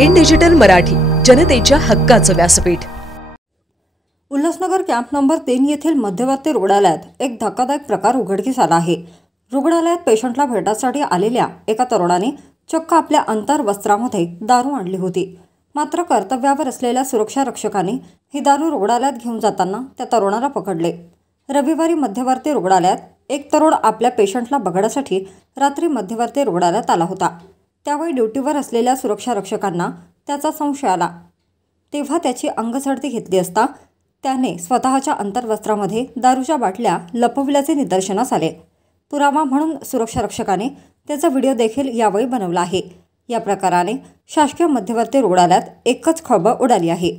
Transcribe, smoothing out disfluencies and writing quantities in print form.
In digital Marathi, जनतेच्या हक्काचं व्यासपीठ। उल्हासनगर कॅम्प नंबर 3 येथील मध्यवर्ती रुग्णालयात एक धक्कादायक प्रकार उघडकीस आला आहे। रुग्णालयात पेशंटला भेटण्यासाठी आलेल्या एका तरुणाने चक्क आपल्या अंतर्वस्त्रामध्ये दारू आणली होती। मात्र कर्तव्यावर असलेल्या सुरक्षा रक्षकांनी ही दारू रुग्णालयात घेऊन जाताना त्या तरुणाला पकडले। रविवारी मध्यवर्ती रुग्णालयात एक तरुण आपल्या पेशंटला बघण्यासाठी रात्री मध्यवर्ती रुग्णालयात आला होता। त्यावेळी ड्युटीवर असलेल्या सुरक्षा रक्षकांना त्याचा संशय आला, तेव्हा त्याची अंगझडती घेतली असता त्याने स्वतःच्या अंतर्वस्त्रामध्ये दारूच्या बाटल्या लपविल्याचे निदर्शनास आले। पुरावा म्हणून सुरक्षा रक्षकाने त्याचा व्हिडिओ देखील यावेळी बनवला आहे। या प्रकाराने शासकीय मध्यवर्ती रुग्णालयात एकच खळबळ उडाली आहे।